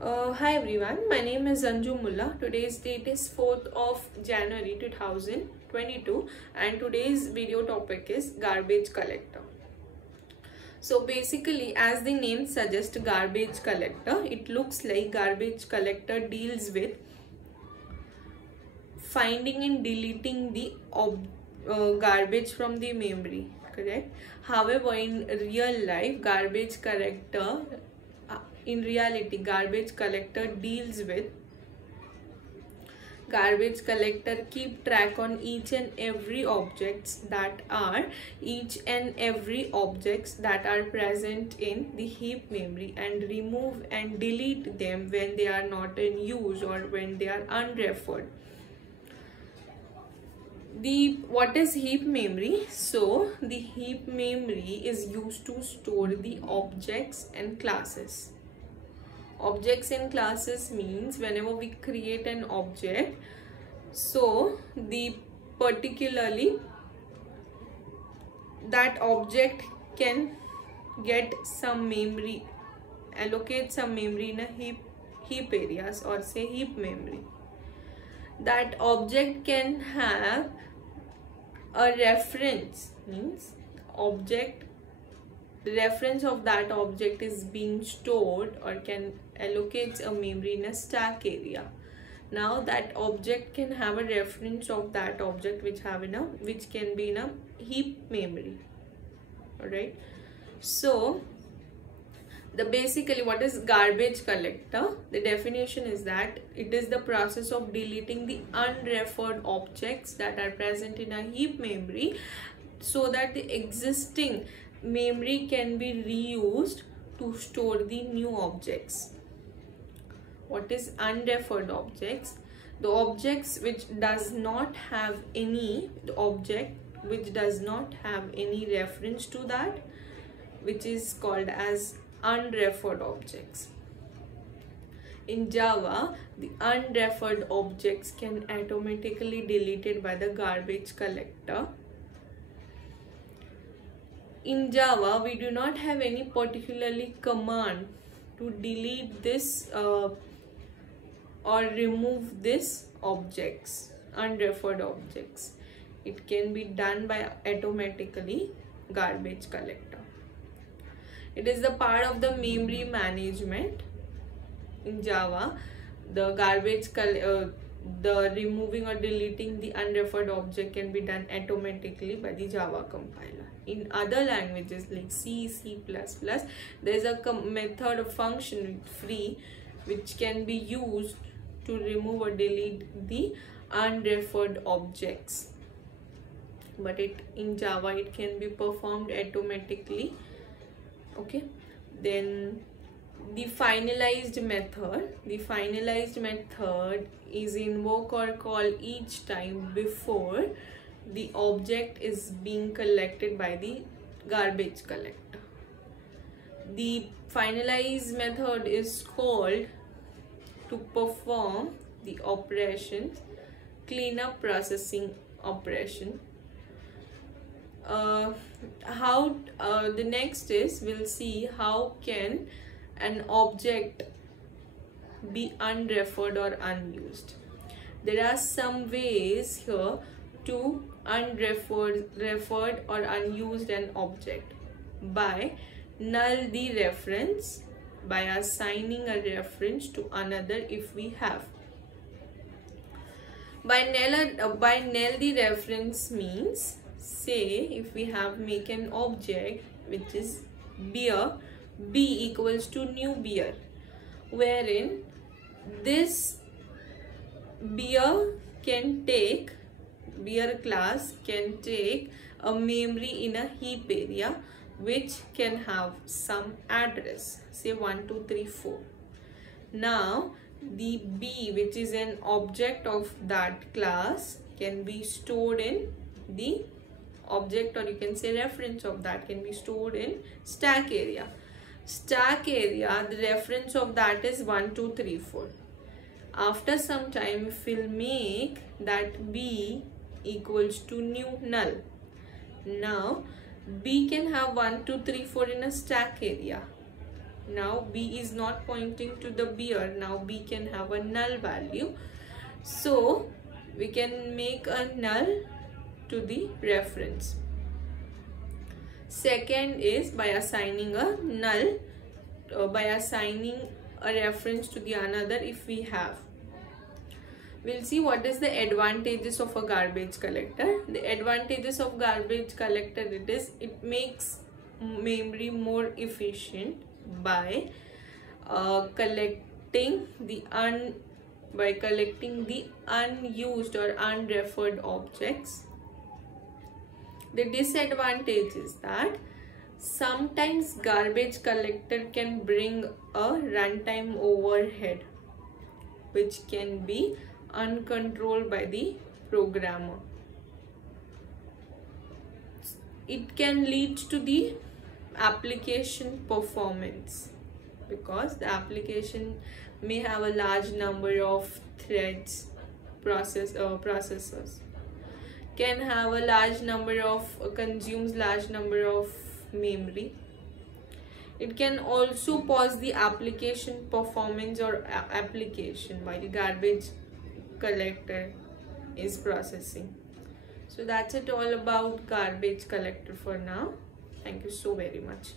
Hi everyone, my name is Anju Mullah. Today's date is 4th of January 2022 and today's video topic is garbage collector. So basically, as the name suggests, garbage collector, it looks like garbage collector deals with finding and deleting the garbage from the memory, correct? However, in real life, garbage collector deals with garbage collector keep track on each and every objects that are present in the heap memory and remove and delete them when they are not in use or when they are unreferred. What is heap memory? So the heap memory is used to store the objects and classes. Objects and classes means whenever we create an object, so particularly that object can get some memory, allocate some memory in a heap areas, or say heap memory. That object can have a reference, means the reference of that object is being stored or can allocate a memory in a stack area. Now that object can have a reference of that object which can be in a heap memory. Alright, so basically what is garbage collector? The definition is that it is the process of deleting the unreferred objects that are present in a heap memory so that the existing memory can be reused to store the new objects. What is unreferred objects? The objects which does not have any reference to that, which is called as unreferred objects. In Java, the unreferred objects can automatically deleted by the garbage collector. In Java, we do not have any particularly command to delete this or remove this unreferred objects. It can be done by automatically garbage collector. It is the part of the memory management in Java. The the removing or deleting the unreferred object can be done automatically by the Java compiler. In other languages like C, C++, there is a method or function free which can be used to remove or delete the unreferred objects. But in Java it can be performed automatically. Okay, then the finalized method. The finalized method is invoke or call each time before the object is being collected by the garbage collector. The finalized method is called to perform the operations, cleanup processing operation. The next is we'll see how can an object be unreferred or unused. There are some ways here to referred or unused an object: by null the reference, by assigning a reference to another if we have. By null the reference means, say if we have make an object which is beer, B equals to new beer, wherein this beer class can take a memory in a heap area which can have some address, say 1 2 3 4. Now the B, which is an object of that class, can be stored in the object, or you can say reference of that can be stored in stack area. Stack area, the reference of that is 1 2 3 4. After some time, if we'll make that B equals to new null, now B can have 1 2 3 4 in a stack area. Now B is not pointing to the beer. Now B can have a null value. So we can make a null to the reference. Second is by assigning a null, by assigning a reference to the another if we have. We'll see what is the advantages of a garbage collector. The advantages of garbage collector, it makes memory more efficient by collecting the unused or unreferred objects. The disadvantage is that sometimes garbage collector can bring a runtime overhead which can be uncontrolled by the programmer. It can lead to the application performance because the application may have a large number of threads, processors, can have a large number of consumes large number of memory. It can also pause the application performance or application while the garbage collector is processing. So that's it all about garbage collector for now. Thank you so very much.